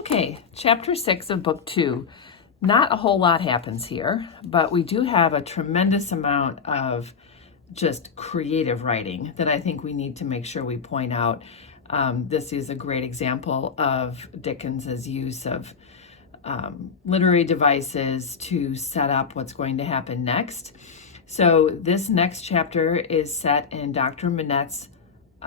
Okay, chapter 6 of book 2. Not a whole lot happens here, but we do have a tremendous amount of just creative writing that I think we need to make sure we point out. This is a great example of Dickens's use of literary devices to set up what's going to happen next. So this next chapter is set in Dr. Manette's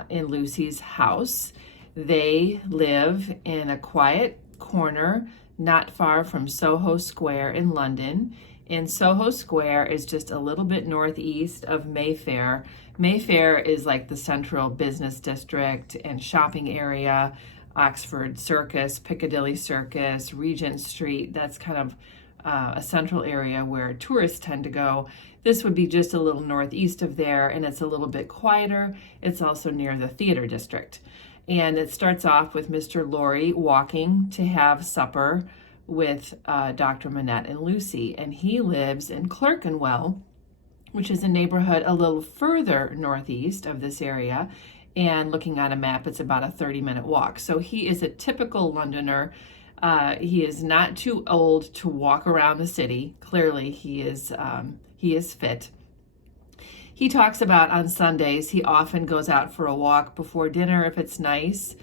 in Lucie's house. They live in a quiet corner not far from SoHo Square in London. And SoHo Square is just a little bit northeast of Mayfair. Mayfair is like the central business district and shopping area. Oxford Circus, Piccadilly Circus, Regent Street, that's kind of a central area where tourists tend to go. This would be just a little northeast of there, and it's a little bit quieter. It's also near the theater district. And it starts off with Mr. Lorry walking to have supper with Dr. Manette and Lucie, and he lives in Clerkenwell, which is a neighborhood a little further northeast of this area. And looking at a map, it's about a 30-minute walk. So he is a typical Londoner. He is not too old to walk around the city. Clearly, he is fit. He talks about on Sundays, he often goes out for a walk before dinner if it's nice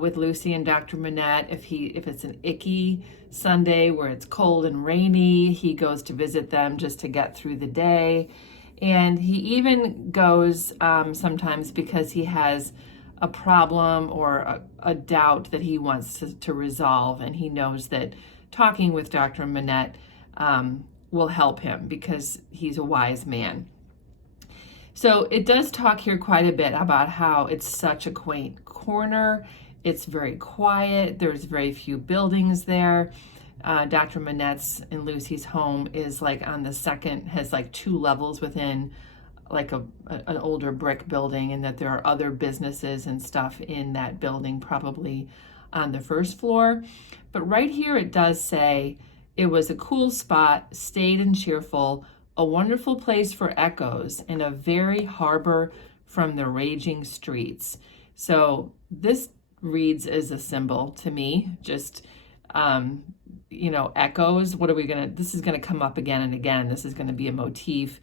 with Lucie and Dr. Manette. If it's an icky Sunday where it's cold and rainy, he goes to visit them just to get through the day. And he even goes sometimes because he has a problem or a doubt that he wants to resolve. And he knows that talking with Dr. Manette will help him because he's a wise man. So it does talk here quite a bit about how it's such a quaint corner. It's very quiet. There's very few buildings there. Dr. Manette's and Lucie's home is like on the second, has like 2 levels within like an older brick building, and that there are other businesses and stuff in that building, probably on the first floor. But right here it does say, it was a cool spot, staid and cheerful, a wonderful place for echoes, and a very harbor from the raging streets. So this reads as a symbol to me, just, echoes. This is going to come up again and again. This is going to be a motif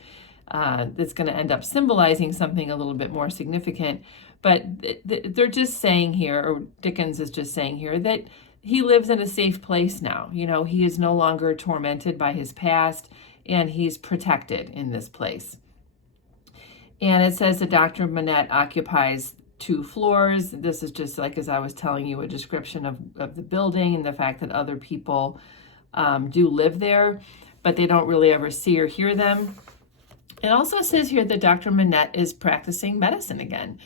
that's going to end up symbolizing something a little bit more significant. But they're just saying here, or Dickens is just saying here, that he lives in a safe place now. He is no longer tormented by his past, and he's protected in this place. And it says that Dr. Manette occupies 2 floors. This is just like, as I was telling you, a description of the building and the fact that other people do live there, but they don't really ever see or hear them. It also says here that Dr. Manette is practicing medicine again.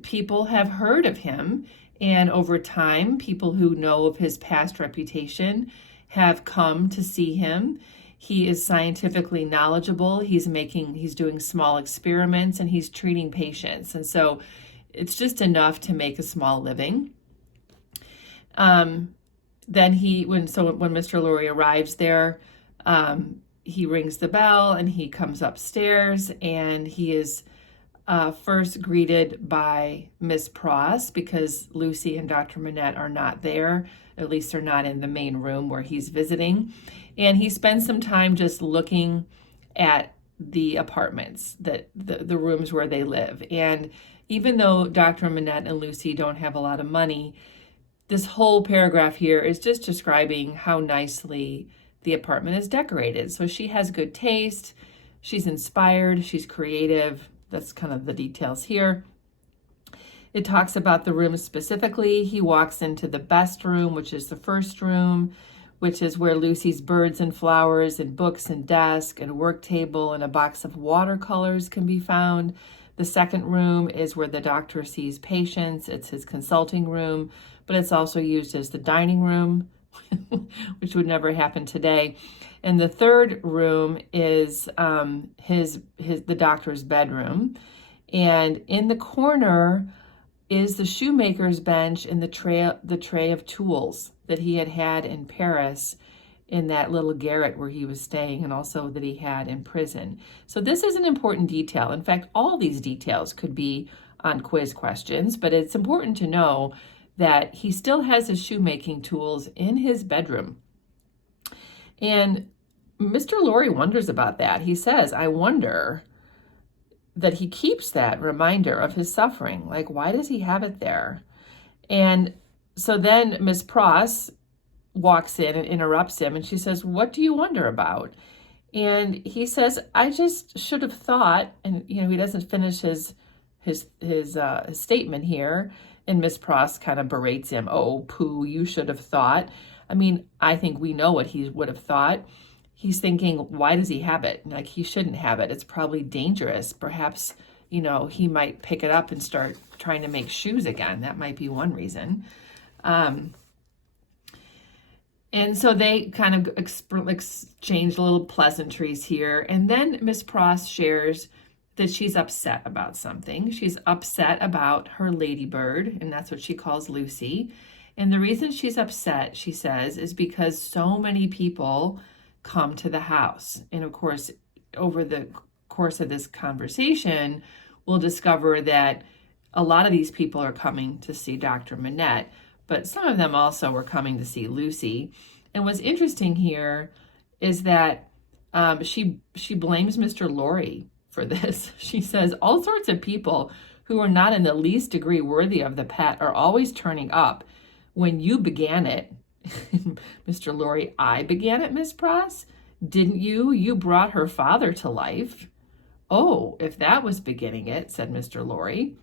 People have heard of him, and over time, people who know of his past reputation have come to see him. He is scientifically knowledgeable. He's doing small experiments, and he's treating patients. And so it's just enough to make a small living. Then when Mr. Lorry arrives there, he rings the bell and he comes upstairs, and he is first greeted by Miss Pross, because Lucie and Dr. Manette are not there. At least they're not in the main room where he's visiting. And he spends some time just looking at the apartments, the rooms where they live. And even though Dr. Manette and Lucie don't have a lot of money, this whole paragraph here is just describing how nicely the apartment is decorated. So she has good taste, she's inspired, she's creative. That's kind of the details here. It talks about the rooms specifically. He walks into the best room, which is the first room, which is where Lucie's birds and flowers and books and desk and work table and a box of watercolors can be found. The second room is where the doctor sees patients. It's his consulting room, but it's also used as the dining room, which would never happen today. And the third room is the doctor's bedroom. And in the corner is the shoemaker's bench and the tray of tools that he had in Paris in that little garret where he was staying, and also that he had in prison. So this is an important detail. In fact, all these details could be on quiz questions, but it's important to know that he still has his shoemaking tools in his bedroom. And Mr. Lorry wonders about that. He says, I wonder that he keeps that reminder of his suffering. Like, why does he have it there? And so then Miss Pross walks in and interrupts him, and she says, what do you wonder about? And he says, I just should have thought, and he doesn't finish his statement here, and Miss Pross kind of berates him. Oh, pooh, you should have thought. I mean, I think we know what he would have thought. He's thinking, why does he have it? Like, he shouldn't have it. It's probably dangerous. Perhaps, he might pick it up and start trying to make shoes again. That might be one reason. And so they kind of exchange little pleasantries here. And then Miss Pross shares that she's upset about something. She's upset about her ladybird, and that's what she calls Lucie. And the reason she's upset, she says, is because so many people come to the house. And of course, over the course of this conversation, we'll discover that a lot of these people are coming to see Dr. Manette, but some of them also were coming to see Lucie. And what's interesting here is that she blames Mr. Lorry for this. She says all sorts of people who are not in the least degree worthy of the pet are always turning up. When you began it, Mr. Lorry, I began it, Miss Pross? Didn't you? You brought her father to life. Oh, if that was beginning it, said Mr. Lorry.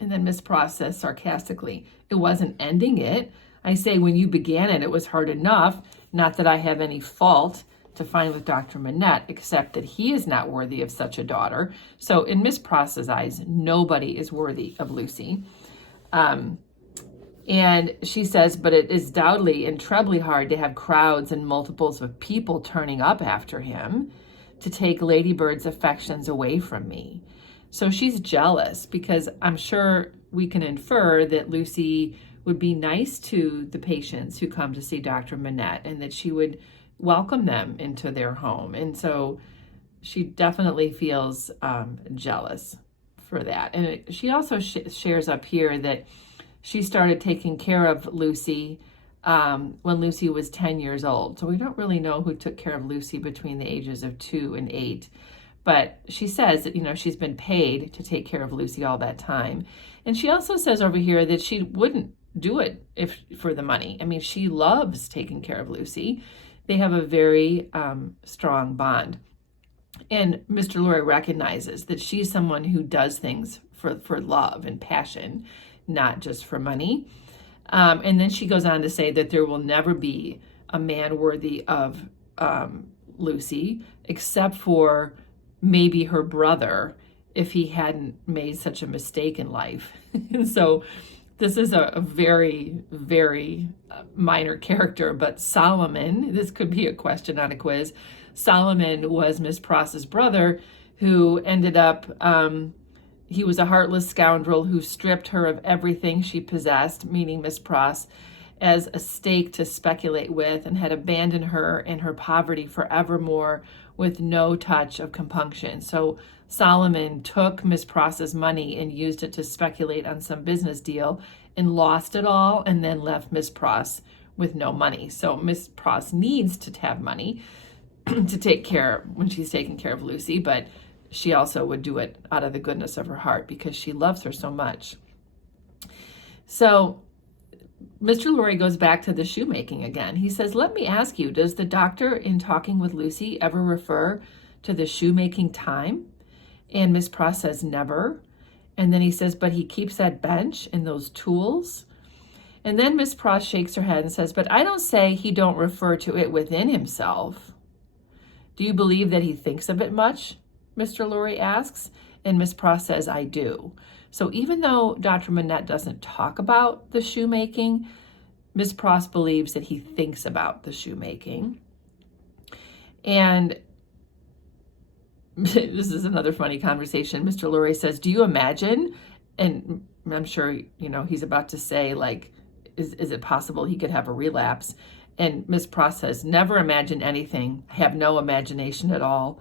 And then Miss Pross says sarcastically, it wasn't ending it. I say when you began it, it was hard enough. Not that I have any fault to find with Dr. Manette, except that he is not worthy of such a daughter. So in Miss Pross's eyes, nobody is worthy of Lucie. And she says, but it is doubly and trebly hard to have crowds and multiples of people turning up after him to take Ladybird's affections away from me. So she's jealous because I'm sure we can infer that Lucie would be nice to the patients who come to see Dr. Manette and that she would welcome them into their home. And so she definitely feels jealous for that. And she also shares up here that she started taking care of Lucie when Lucie was 10 years old. So we don't really know who took care of Lucie between the ages of 2 and 8. But she says that, she's been paid to take care of Lucie all that time. And she also says over here that she wouldn't do it for the money. I mean, she loves taking care of Lucie. They have a very strong bond. And Mr. Lorry recognizes that she's someone who does things for love and passion, not just for money. And then she goes on to say that there will never be a man worthy of Lucie, except for maybe her brother, if he hadn't made such a mistake in life. And so this is a very, very minor character, but Solomon, this could be a question on a quiz. Solomon was Miss Pross's brother who ended up, he was a heartless scoundrel who stripped her of everything she possessed, meaning Miss Pross, as a stake to speculate with, and had abandoned her in her poverty forevermore with no touch of compunction. So Solomon took Miss Pross's money and used it to speculate on some business deal and lost it all, and then left Miss Pross with no money. So Miss Pross needs to have money to take care when she's taking care of Lucie, but she also would do it out of the goodness of her heart because she loves her so much. So Mr. Lorry goes back to the shoemaking again. He says, let me ask you, does the doctor in talking with Lucie ever refer to the shoemaking time? And Miss Pross says, never. And then he says, but he keeps that bench and those tools. And then Miss Pross shakes her head and says, but I don't say he don't refer to it within himself. Do you believe that he thinks of it much? Mr. Lorry asks. And Miss Pross says, I do. So even though Dr. Manette doesn't talk about the shoemaking, Miss Pross believes that he thinks about the shoemaking. And this is another funny conversation. Mr. Lorry says, do you imagine? And I'm sure, he's about to say, like, is it possible he could have a relapse? And Miss Pross says, never imagine anything. I have no imagination at all.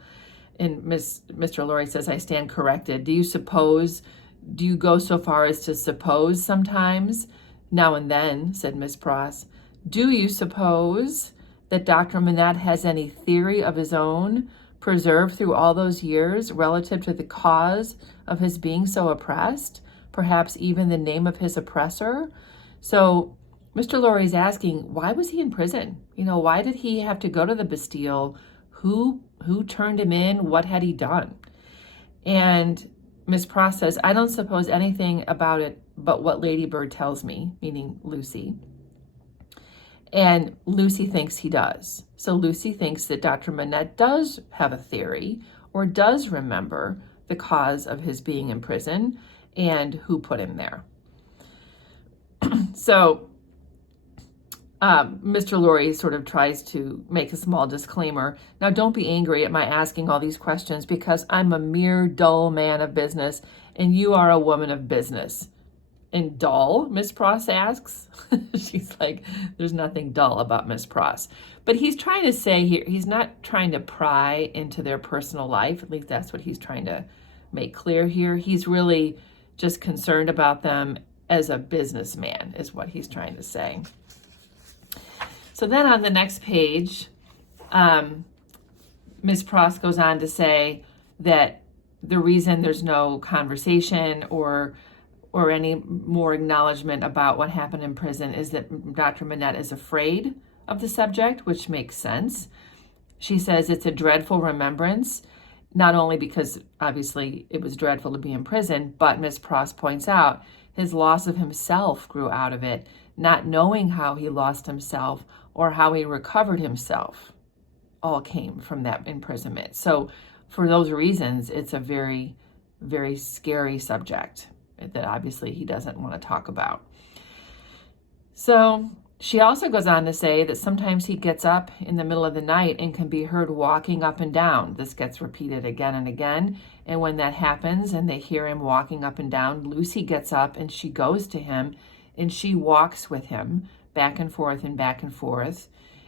And Mr. Lorry says, I stand corrected. Do you go so far as to suppose sometimes? Now and then, said Miss Pross. Do you suppose that Dr. Manette has any theory of his own, preserved through all those years, relative to the cause of his being so oppressed? Perhaps even the name of his oppressor? So Mr. Lorry's asking, why was he in prison? Why did he have to go to the Bastille? Who turned him in? What had he done? And Miss Pross says, I don't suppose anything about it but what Lady Bird tells me, meaning Lucie. And Lucie thinks he does. So Lucie thinks that Dr. Manette does have a theory or does remember the cause of his being in prison and who put him there. So Mr. Lorry sort of tries to make a small disclaimer. Now, don't be angry at my asking all these questions because I'm a mere dull man of business and you are a woman of business. And dull, Miss Pross asks. She's like, there's nothing dull about Miss Pross. But he's trying to say here, he's not trying to pry into their personal life. At least that's what he's trying to make clear here. He's really just concerned about them as a businessman, is what he's trying to say. So then on the next page, Miss Pross goes on to say that the reason there's no conversation or any more acknowledgement about what happened in prison is that Dr. Manette is afraid of the subject, which makes sense. She says it's a dreadful remembrance, not only because obviously it was dreadful to be in prison, but Miss Pross points out his loss of himself grew out of it, not knowing how he lost himself or how he recovered himself, all came from that imprisonment. So for those reasons, it's a very, very scary subject that obviously he doesn't want to talk about. So she also goes on to say that sometimes he gets up in the middle of the night and can be heard walking up and down. This gets repeated again and again. And when that happens and they hear him walking up and down, Lucie gets up and she goes to him and she walks with him back and forth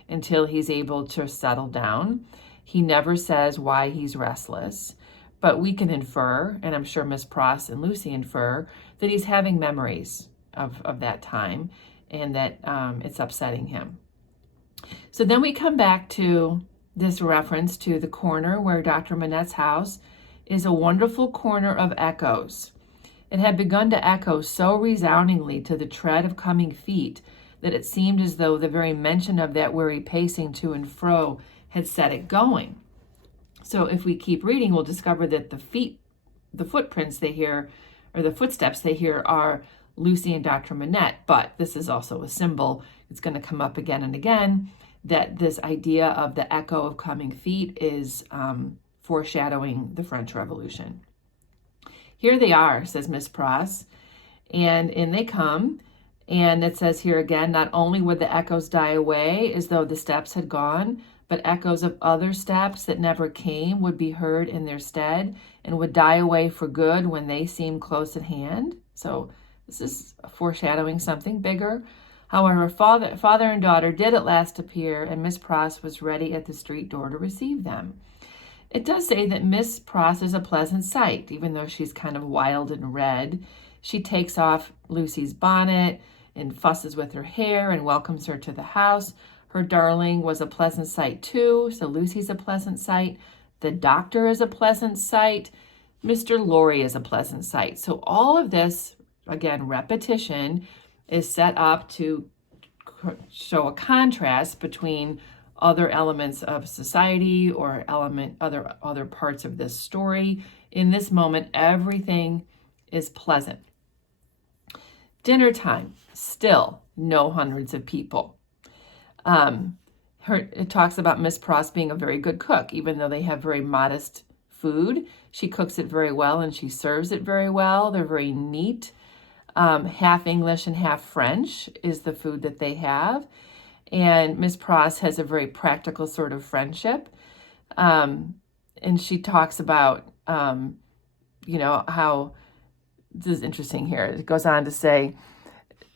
until he's able to settle down. He never says why he's restless, but we can infer, and I'm sure Miss Pross and Lucie infer, that he's having memories of that time and that it's upsetting him. So then we come back to this reference to the corner where Dr. Manette's house is a wonderful corner of echoes. It had begun to echo so resoundingly to the tread of coming feet that it seemed as though the very mention of that weary pacing to and fro had set it going. So if we keep reading, we'll discover that the footprints they hear, or the footsteps they hear, are Lucie and Dr. Manette. But this is also a symbol. It's going to come up again and again that this idea of the echo of coming feet is foreshadowing the French Revolution. Here they are, says Miss Pross, and in they come. And it says here again, not only would the echoes die away as though the steps had gone, but echoes of other steps that never came would be heard in their stead and would die away for good when they seemed close at hand. So this is foreshadowing something bigger. However, father and daughter did at last appear, and Miss Pross was ready at the street door to receive them. It does say that Miss Pross is a pleasant sight, even though she's kind of wild and red. She takes off Lucie's bonnet and fusses with her hair and welcomes her to the house. Her darling was a pleasant sight too, so Lucie's a pleasant sight. The doctor is a pleasant sight. Mr. Lorry is a pleasant sight. So all of this, again, repetition, is set up to show a contrast between other elements of society or other parts of this story. In this moment, everything is pleasant. Dinner time, still no hundreds of people. It talks about Miss Pross being a very good cook, even though they have very modest food. She cooks it very well and she serves it very well. They're very neat. Half English and half French is the food that they have. And Miss Pross has a very practical sort of friendship. And she talks about, how, this is interesting here. It goes on to say,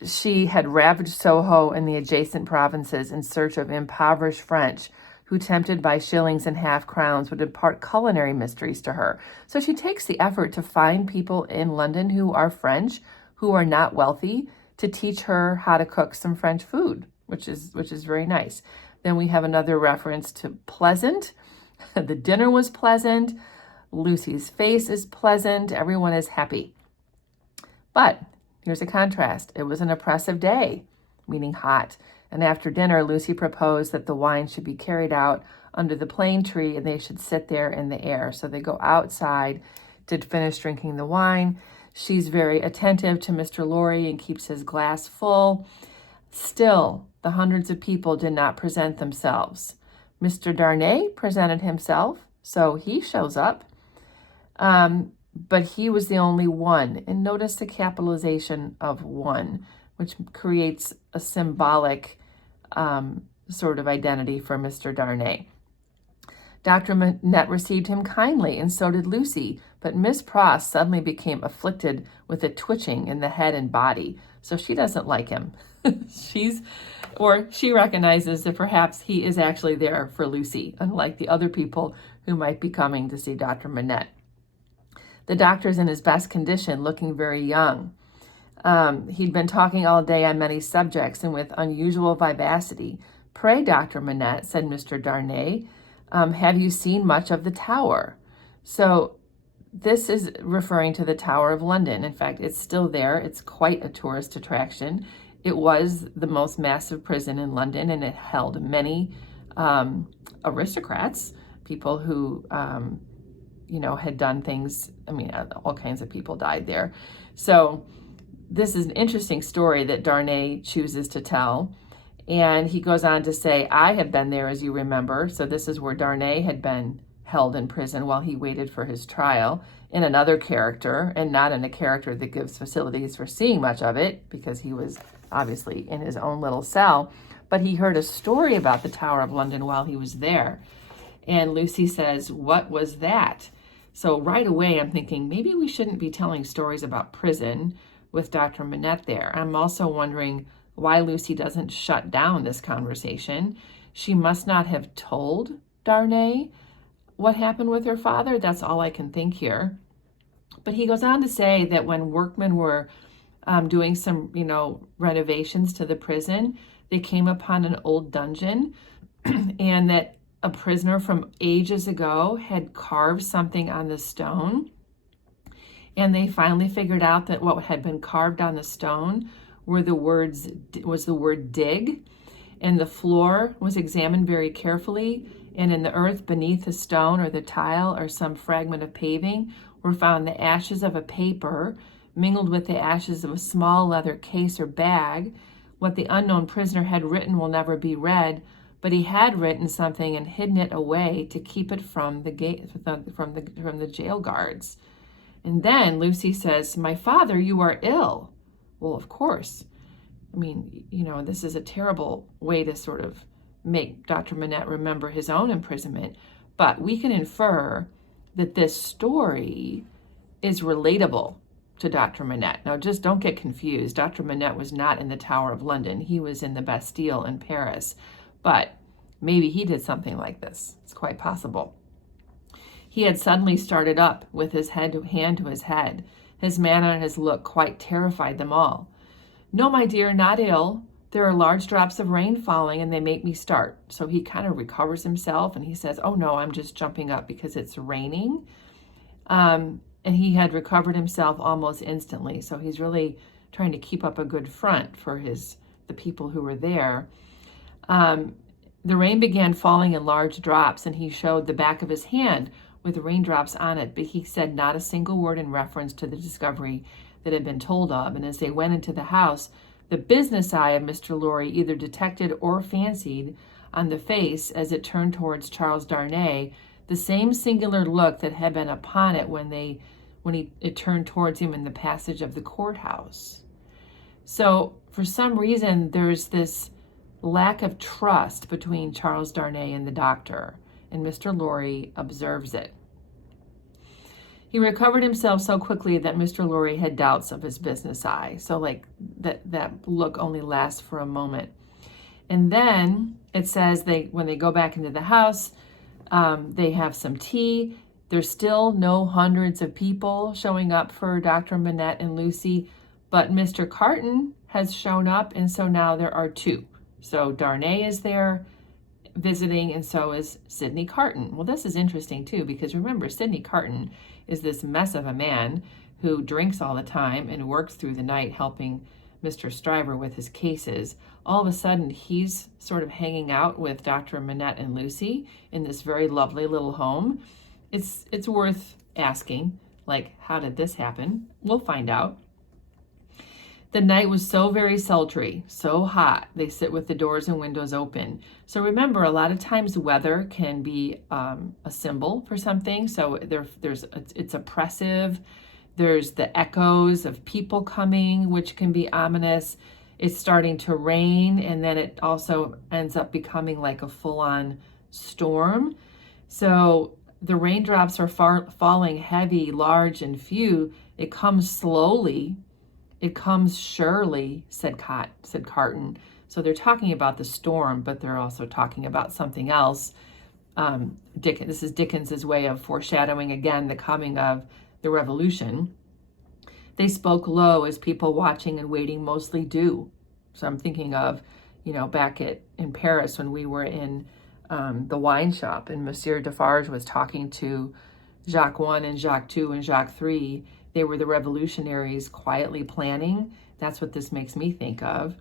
she had ravaged Soho and the adjacent provinces in search of impoverished French who, tempted by shillings and half-crowns, would impart culinary mysteries to her. So she takes the effort to find people in London who are French, who are not wealthy, to teach her how to cook some French food, which is very nice. Then we have another reference to pleasant. The dinner was pleasant. Lucie's face is pleasant. Everyone is happy. But here's a contrast. It was an oppressive day, meaning hot. And after dinner, Lucie proposed that the wine should be carried out under the plane tree and they should sit there in the air. So they go outside to finish drinking the wine. She's very attentive to Mr. Lorry and keeps his glass full. Still, the hundreds of people did not present themselves. Mr. Darnay presented himself, so he shows up. But he was the only one. And notice the capitalization of one, which creates a symbolic sort of identity for Mr. Darnay. Dr. Manette received him kindly, and so did Lucie, but Miss Pross suddenly became afflicted with a twitching in the head and body, so she doesn't like him. She recognizes that perhaps he is actually there for Lucie, unlike the other people who might be coming to see Dr. Manette. The doctor's in his best condition, looking very young. He'd been talking all day on many subjects and with unusual vivacity. "Pray, Dr. Manette," said Mr. Darnay, "have you seen much of the Tower?" So this is referring to the Tower of London. In fact, it's still there. It's quite a tourist attraction. It was the most massive prison in London, and it held many aristocrats, people who, had done things. I mean, all kinds of people died there. So this is an interesting story that Darnay chooses to tell. And he goes on to say, "I have been there, as you remember." So this is where Darnay had been held in prison while he waited for his trial, in another character, and not in a character that gives facilities for seeing much of it, because he was obviously in his own little cell. But he heard a story about the Tower of London while he was there. And Lucie says, "What was that?" So right away, I'm thinking, maybe we shouldn't be telling stories about prison with Dr. Manette there. I'm also wondering why Lucie doesn't shut down this conversation. She must not have told Darnay what happened with her father. That's all I can think here. But he goes on to say that when workmen were doing some, renovations to the prison, they came upon an old dungeon and that a prisoner from ages ago had carved something on the stone. And they finally figured out that what had been carved on the stone was the word dig. And the floor was examined very carefully. And in the earth beneath the stone or the tile or some fragment of paving were found the ashes of a paper mingled with the ashes of a small leather case or bag. What the unknown prisoner had written will never be read, but he had written something and hidden it away to keep it from the jail guards. And then Lucie says, "My father, you are ill." Well, of course. I mean, this is a terrible way to sort of make Dr. Manette remember his own imprisonment. But we can infer that this story is relatable to Dr. Manette. Now, just don't get confused. Dr. Manette was not in the Tower of London. He was in the Bastille in Paris. But maybe he did something like this. It's quite possible. He had suddenly started up with his hand to his head. His manner and his look quite terrified them all. "No, my dear, not ill. There are large drops of rain falling and they make me start." So he kind of recovers himself and he says, "Oh no, I'm just jumping up because it's raining." And he had recovered himself almost instantly. So he's really trying to keep up a good front for the people who were there. The rain began falling in large drops and he showed the back of his hand with raindrops on it, but he said not a single word in reference to the discovery that had been told of. And as they went into the house, the business eye of Mr. Lorry either detected or fancied on the face as it turned towards Charles Darnay the same singular look that had been upon it when it turned towards him in the passage of the courthouse. So for some reason, there's this lack of trust between Charles Darnay and the doctor, and Mr. Lorry observes it. He recovered himself so quickly that Mr. Lorry had doubts of his business eye. So that look only lasts for a moment. And then it says when they go back into the house, they have some tea. There's still no hundreds of people showing up for Dr. Manette and Lucie, but Mr. Carton has shown up, and so now there are two. So Darnay is there visiting, and so is Sidney Carton. Well, this is interesting too, because remember, Sidney Carton is this mess of a man who drinks all the time and works through the night helping Mr. Stryver with his cases. All of a sudden, he's sort of hanging out with Dr. Manette and Lucie in this very lovely little home. It's worth asking, like, how did this happen? We'll find out. The night was so very sultry, so hot. They sit with the doors and windows open. So remember, a lot of times weather can be a symbol for something. So it's oppressive. There's the echoes of people coming, which can be ominous. It's starting to rain, and then it also ends up becoming like a full-on storm. So the raindrops are falling heavy, large, and few. It comes slowly. It comes surely, said Carton. So they're talking about the storm, but they're also talking about something else. This is Dickens's way of foreshadowing again the coming of the revolution. They spoke low as people watching and waiting mostly do. So I'm thinking of, back in Paris when we were in the wine shop and Monsieur Defarge was talking to Jacques I and Jacques II and Jacques III. They were the revolutionaries quietly planning. That's what this makes me think of.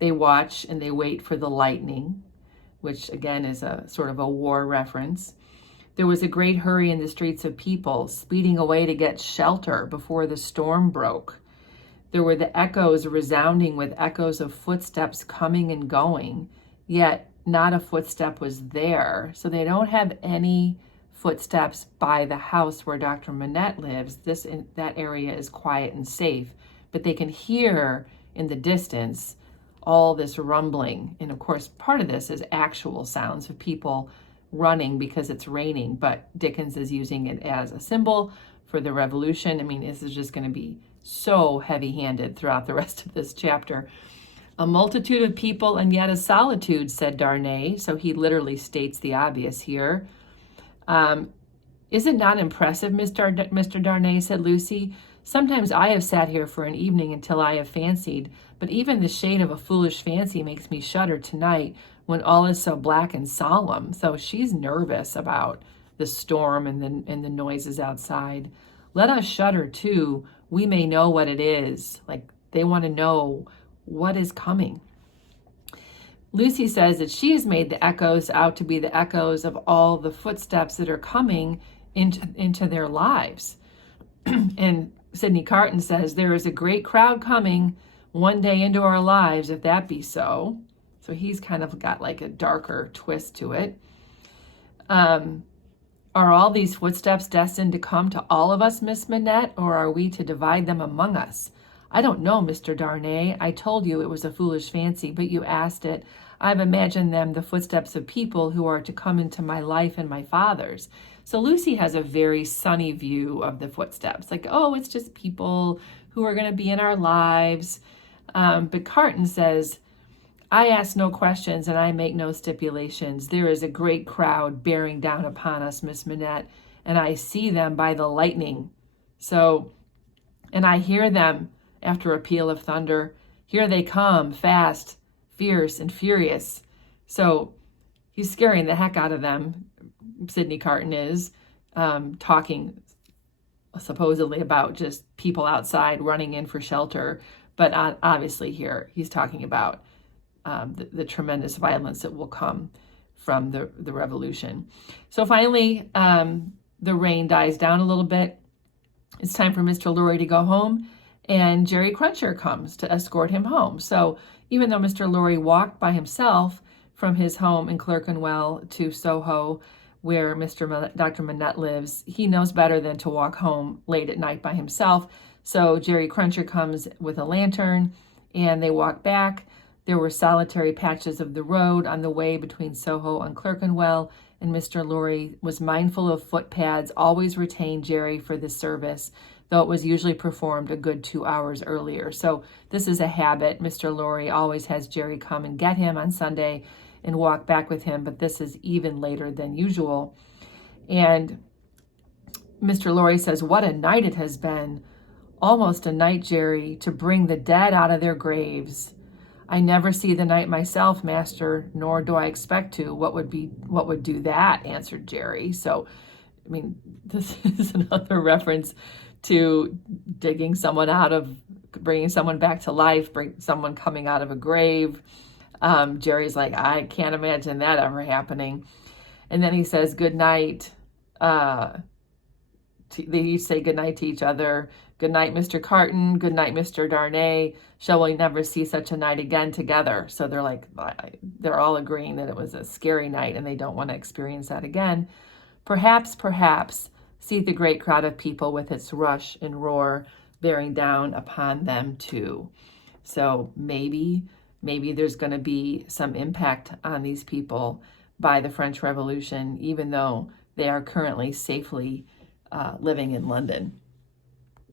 They watch and they wait for the lightning, which again is a sort of a war reference. There was a great hurry in the streets of people, speeding away to get shelter before the storm broke. There were the echoes resounding with echoes of footsteps coming and going, yet not a footstep was there. So they don't have any footsteps by the house where Dr. Manette lives. That area is quiet and safe, but they can hear in the distance all this rumbling. And of course, part of this is actual sounds of people running because it's raining, but Dickens is using it as a symbol for the revolution. I mean, this is just going to be so heavy-handed throughout the rest of this chapter. A multitude of people and yet a solitude, said Darnay. So he literally states the obvious here. Is it not impressive, Mr. Darnay, said Lucie. Sometimes I have sat here for an evening until I have fancied, but even the shade of a foolish fancy makes me shudder tonight when all is so black and solemn. So she's nervous about the storm and the noises outside. Let us shudder too. We may know what it is. Like they want to know what is coming. Lucie says that she has made the echoes out to be the echoes of all the footsteps that are coming into their lives. And Sidney Carton says, there is a great crowd coming one day into our lives, if that be so. So he's kind of got like a darker twist to it. Are all these footsteps destined to come to all of us, Miss Manette, or are we to divide them among us? I don't know, Mr. Darnay. I told you it was a foolish fancy, but you asked it. I've imagined them the footsteps of people who are to come into my life and my father's. So Lucie has a very sunny view of the footsteps. Like, oh, it's just people who are going to be in our lives. But Carton says, I ask no questions and I make no stipulations. There is a great crowd bearing down upon us, Miss Manette, and I see them by the lightning. So, and I hear them after a peal of thunder. Here they come, fast, fierce, and furious. So he's scaring the heck out of them. Sidney Carton is talking supposedly about just people outside running in for shelter. But obviously here he's talking about the tremendous violence that will come from the revolution. So finally, the rain dies down a little bit. It's time for Mr. Lorry to go home, and Jerry Cruncher comes to escort him home. So even though Mr. Lorry walked by himself from his home in Clerkenwell to Soho, where Dr. Manette lives, he knows better than to walk home late at night by himself. So Jerry Cruncher comes with a lantern, and they walk back. There were solitary patches of the road on the way between Soho and Clerkenwell, and Mr. Lorry was mindful of footpads, always retained Jerry for this service, though it was usually performed a good 2 hours earlier. So this is a habit. Mr. Lorry always has Jerry come and get him on Sunday and walk back with him, but this is even later than usual. And Mr. Lorry says, what a night it has been. Almost a night, Jerry, to bring the dead out of their graves. I never see the night myself, master, nor do I expect to. What would do that? Answered Jerry. So, I mean, this is another reference to digging someone out of, bringing someone back to life, bring someone coming out of a grave. Jerry's like, I can't imagine that ever happening. And then he says, good night. They each say good night to each other. Good night, Mr. Carton. Good night, Mr. Darnay. Shall we never see such a night again together? So they're like, they're all agreeing that it was a scary night and they don't want to experience that again. Perhaps, see the great crowd of people with its rush and roar bearing down upon them too. So maybe there's going to be some impact on these people by the French Revolution, even though they are currently safely living in London.